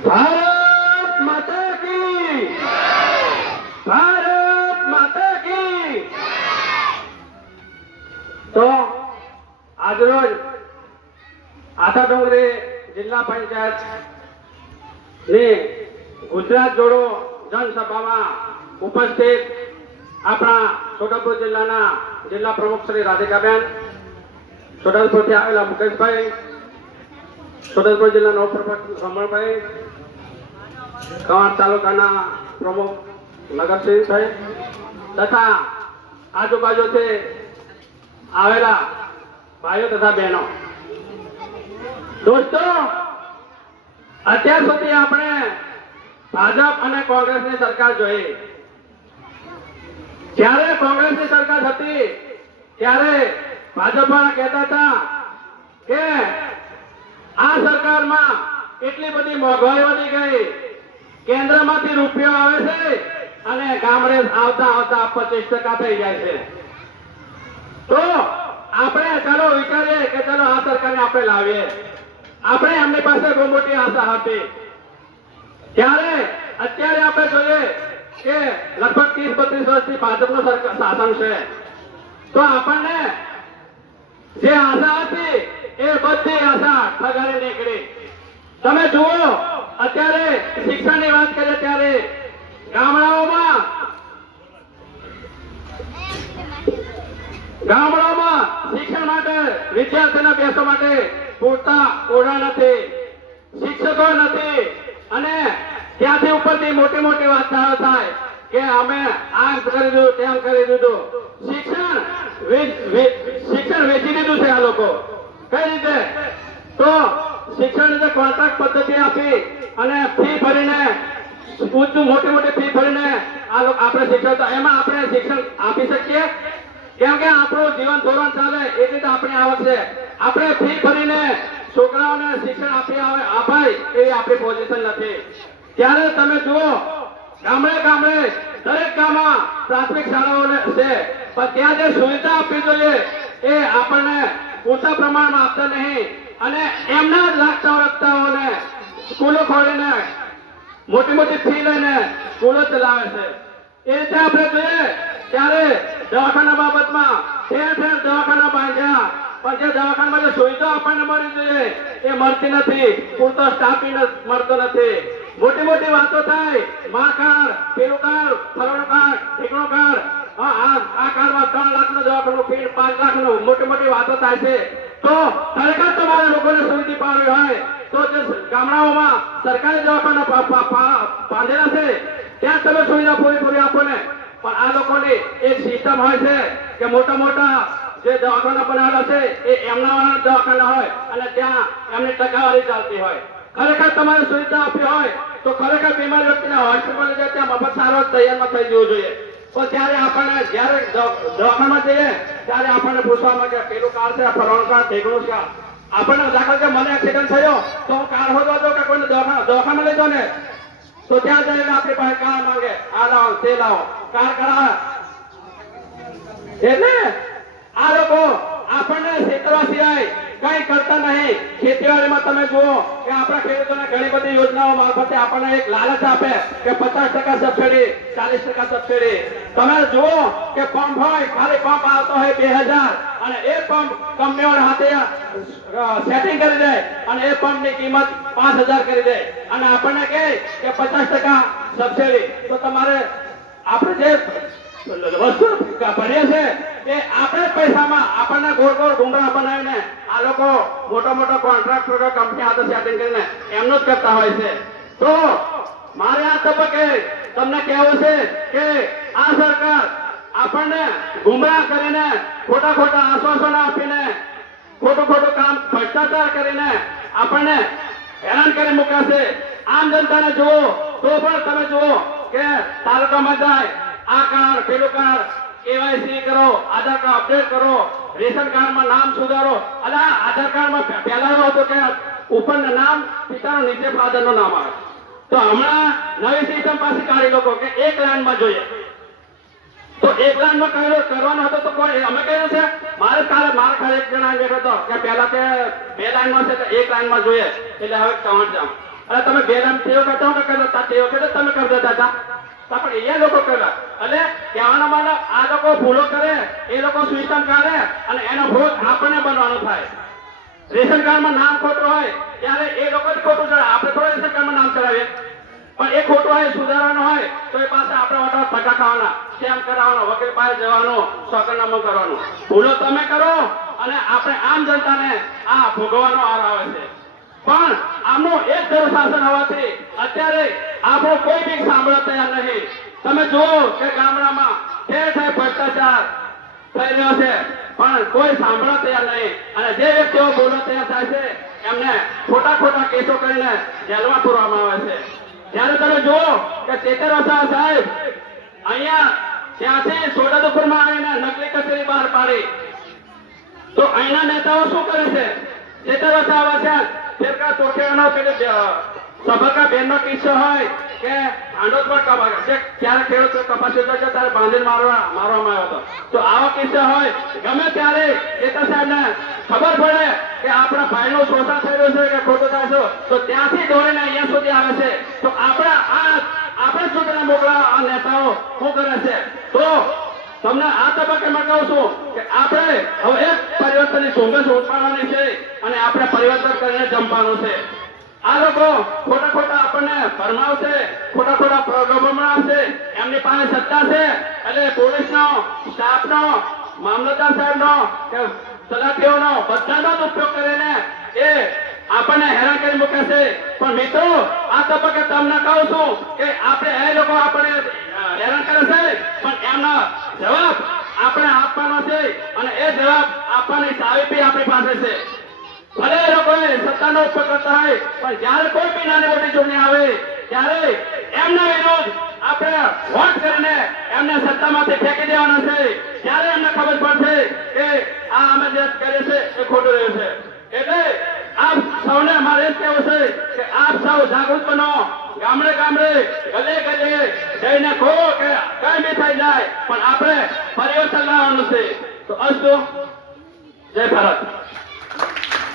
ભારત માતા કી ભારત માતા કી તો આજરોજ આથા ડુંગરી જિલ્લા પંચાયત ને ગુજરાત જોડો જનસભામાં ઉપસ્થિત આપણા છોટાઉદેપુર જિલ્લાના જિલ્લા પ્રમુખ શ્રી રાધિકાબેન છોટાઉદેપુરથી આવેલા મુકેશભાઈ છોટાઉદેપુર જિલ્લાના ઉપપ્રમુખ રમણભાઈ કવાંટ તાલુકાના પ્રમુખ નગરસિંહભાઈ તથા આજુબાજુથી આવેલા ભાઈઓ તથા બહેનો. દોસ્તો, અત્યાર સુધી આપણે ભાજપ અને કોંગ્રેસની સરકાર જોઈ. જ્યારે કોંગ્રેસની સરકાર હતી, ત્યારે ભાજપવાળા કહેતા હતા કે આ સરકારમાં એટલી બધી મોંઘવારી વધી ગઈ કેન્દ્રમાંથી રૂપિયો આવે છે અને ગામડે આવતા આવતા પચીસ ટકા થઈ જાય છે. તો આપણે ચાલો વિચારીએ કે ચાલો આ સરકારને આપણે લાવીએ. આપણે એમની પાસે બહુ મોટી આશા હતી. ત્યારે અત્યારે આપણે જોઈએ કે લગભગ ત્રીસ બત્રીસ વર્ષથી ભાજપનું શાસન છે. તો આપણને જે આશા હતી એ બધી આશા ઠગારી નીકળી. તમે જુઓ અત્યારે શિક્ષણની વાત કરીએ ત્યારે ગામડાઓમાં ગામડાઓમાં શિક્ષણ માટે વિદ્યાર્થીના બેસવા માટે પૂરતા ઓરડા નથી, શિક્ષકો નથી અને ત્યાંથી ઉપરથી મોટી મોટી વાત થાય કે અમે આમ કરી દીધું, તેમ કરી દીધું. શિક્ષણ શિક્ષણ વેચી દીધું છે આ લોકો. કઈ રીતે? તો શિક્ષણ રીતે કોન્ટ્રાક્ટ પદ્ધતિ આપી અને ફી ભરીને ઊંચું મોટી મોટી ફી ભરીને આ આપણે શિક્ષણ એમાં આપણે શિક્ષણ આપી શકીએ? કેમ કે આપણું જીવન ધોરણ ચાલે એ રીતે આપણી આવક છે. આપણે ફી ભરીને છોકરાઓને શિક્ષણ આપી આવે અપાય એવી આપણી પોઝિશન નથી. ત્યારે તમે જુઓ, ગામડે ગામડે, દરેક ગામમાં પ્રાથમિક શાળાઓને છે. પણ ત્યાં જે સુવિધા આપવી જોઈએ એ આપણને પૂરતા પ્રમાણમાં આપતા નહીં. અને એમના જ લાગતા વળગતાઓને સ્કૂલો ખોલીને, મોટી મોટી ફી લઈને સ્કૂલો ચલાવે છે. એ રીતે આપણે જોઈએ, ત્યારે દવાખાના બાબતમાં ઠેર ઠેર દવાખાના બાંધ્યા પણ જે દવાખાનામાં જે સુવિધા આપણને મળી જોઈએ, એ મળતી નથી. પૂરતો સ્ટાફી મળતો નથી. મોટી મોટી વાતો થાય, મા કાર્ડ પેલું કાર્ડ ફલાણું કાર્ડ ઠીકણું કાર્ડ આ કાર્ડમાં ત્રણ લાખનું દવાખાનું ફી પાંચ લાખનું, મોટી મોટી વાતો થાય છે. તો ખરેખર તમારે લોકોને સુવિધા પાડવી હોય તો જે ગામડાઓમાં સરકારી પા- બાંધેલા છે, ત્યાં તમે સુવિધા પૂરી પૂરી આપો ને. પણ આ લોકોની એક સિસ્ટમ હોય છે કે મોટા મોટા જે દવાખાના બનાવેલા છે, એ એમના દવાખાના હોય અને ત્યાં એમની ટકાવારી ચાલતી હોય. ખરેખર તમારે સુવિધા આપી હોય તો ખરેખર બીમાર વ્યક્તિને હોસ્પિટલ જાય, ત્યાં મફત સારવાર તૈયારમાં થઈ જવું જોઈએ. તો ત્યારે આપણને જ્યારે દવા- દવાખાનામાં જઈએ, ત્યારે આપણને પૂછવામાં કે પેલું કાર્ડ છે ફરવાનું કાર્ડ ઢેકણું છે આપણને દાખલ કે મને એક્સિડન્ટ થયો, તો હું કાર હોદવા દઉં કે કોઈને દવાખાના લઈ જાઉં ને તો ત્યાં જઈને આપણી પાસે કાર માંગે. આ લાવો, તે લાવો. કાર કરાવે. એટલે આ લોકો આપણને છેતરવા સિવાય કઈ કરતા નહીં. ખેતીવાડીમાં તમે જુઓ કે આપણા ખેડૂતોને ઘણી બધી યોજનાઓ મારફતે આપણને એક લાલચ આપે કે પચાસ સબસિડી, ચાલીસ સબસિડી. તમે જુઓ કે પંપ હોય, ખાલી પંપ આવતો હોય બે અને એ પંપ કંપનીઓ હાથે સેટિંગ કરી દે અને એ પંપની કિંમત પાંચ હજાર કરી દે. અને આપણને કહે કે પચાસ ટકા સબસિડી. તો તમારે, આપણે જે વસ્તુ ભણીએ છે એ આપણે પૈસામાં આપણને ગોળ ગોળ ગુમરા બનાવીને આ લોકો મોટો મોટો કોન્ટ્રાક્ટર કંપની હાથે સેટિંગ કરીને એમનો જ કરતા હોય છે. તો મારે આ તબક્કે તમને કહેવું છે કે આ સરકાર આપણને ગુમરા કરીને ખોટા ખોટા આશ્વાસનો આપીને ખોટું ખોટું કામ ભ્રષ્ટાચાર કરીને આપણને હેરાન કરી મૂકાશે આમ જનતાને જુઓ, તો પણ તમે જુઓ કે તાલુકામાં જાય, આ કાર, પેલું કાર્ડ કેવાયસી કરો, આધાર કાર્ડ અપડેટ કરો, રેશન કાર્ડમાં નામ સુધારો. અને આધાર કાર્ડમાં પે- પહેલા એવું કે ઉપર નામ, પિતાનું નીચે ફાધરનું નામ આવે. તો હમણાં નવી સિસ્ટમ પાસે કાઢી લોકો કે એક લાઈનમાં જોઈએ. તો એક લાઈનમાં કર્યો કરવાનો હતો તો કોઈ, અમે કહ્યું છે મારે કાલે, મારે ખાલી એક જણા બેઠો હતો કે પહેલા કે બે લાઈનમાં છે તો એક લાઈનમાં જોઈએ. એટલે હવે કવણ જામ અને તમે બે લાઈન તેઓ કરતા તમે કરતા તેઓ કે તમે કરતા હતા. તો એ લોકો કર્યા એટલે કહેવાનો મતલબ આ લોકો ભૂલો કરે, એ લોકો સ્વીકાર કાઢે અને એનો ભોગ આપણને બનવાનો થાય. રેશન કાર્ડમાં નામ ખોટું હોય, ત્યારે એ લોકો જ આપણે થોડા રેશન નામ ચડાવીએ પણ એ ખોટું હોય, સુધારવાનું હોય, તો એ પાસે આપણે ઓટો ધક્કા ખાવાના સ્ટેમ્પ વકીલ પાસે જવાનો સોગંદનામું કરવાનું. ભૂલો તમે કરો, અને આપણે આમ જનતાને આ ભોગવવાનો આર આવે છે. પણ આમનું એક ધરું શાસન હોવાથી અત્યારે આપણું કોઈ બી સાંભળવા તૈયાર નહીં. તમે જુઓ કે ગામડામાં ઠેર ઠેર ભ્રષ્ટાચાર થઈ રહ્યો છે. પણ કોઈ સાંભળવા તૈયાર નહીં. અને જે વ્યક્તિઓ બોલવા તૈયાર થાય છે, એમને ખોટા ખોટા કેસો કરીને જેલમાં પૂરવામાં આવે છે. જ્યારે તમે જુઓ કે ચેતર વસાવા સાહેબ અહીંયા ત્યાંથી સોડાદપુરમાં આવીને નકલી કચેરી બહાર પાડી. તો અહીંના નેતાઓ શું કરે છે? ચેતર વસાવા છે ફેરકા તોઠેવાનો પેલો સભકા બેનનો કિસ્સો હોય કે આંડોદમાં કપા છે ક્યારે ખેડૂત કપાસ વેચે છે ત્યારે બાંધીને મારવા મારવામાં આવ્યો હતો. તો આવો કિસ્સો હોય, ગમે ત્યારે ચેતર સાહેબને ખબર પડે કે આપણા ભાઈનું શોષણ થઈ રહ્યો છે કે ખોટો થાય તો ત્યાંથી દોડીને અહીંયા સુધી આવે છે. તો આપણા આ આપણે ચૂંટણી મોકલા આ નેતાઓ શું કરે છે? તો તમને આ તબક્કે માં કહું છું કે આપણે હવે એક પરિવર્તનની ઝુંબેશ ઉપાડવાની છે અને આપણે પરિવર્તન કરીને જમવાનું છે. આ લોકો ખોટા ખોટા આપણને ભરમાવશે ખોટા ખોટા પ્રલોભન આપશે એમની પાસે સત્તા છે. એટલે પોલીસનો, સ્ટાફનો, મામલતદાર સાહેબનો, કે તલાટીઓનો બધાનો ઉપયોગ કરીને એ આપણને હેરાન કરી મૂકે છે. પણ મિત્રો, આ તબક્કે તમને કહું છું કે આપણે એ લોકો આપણે હેરાન કરે છે, પણ એમનો જવાબ આપણે આપવાનો છે અને એ જવાબ આપવાની ચાવી આપણી પાસે છે. ભલે લોકોએ સત્તાનો ઉપયોગ કરતા હોય, પણ જ્યારે કોઈ બી નાની મોટી ચૂંટણી આવે, ત્યારે એમના વિરુદ્ધ આપણે વોટ કરીને એમને સત્તામાંથી ફેંકી દેવાના છે. ત્યારે એમને ખબર પડશે કે આ અમે જે કરે છે એ ખોટું રહ્યું છે. એટલે આપ સૌને મારે એમ કહેવું છે કે આપ સૌ જાગૃત બનો. ગામડે ગામડે ગલે ગલે જઈને કહો કે કઈ બી થઈ જાય, પણ આપણે પરિવર્તન લાવવાનું છે. તો અસ્તુ જય ભારત.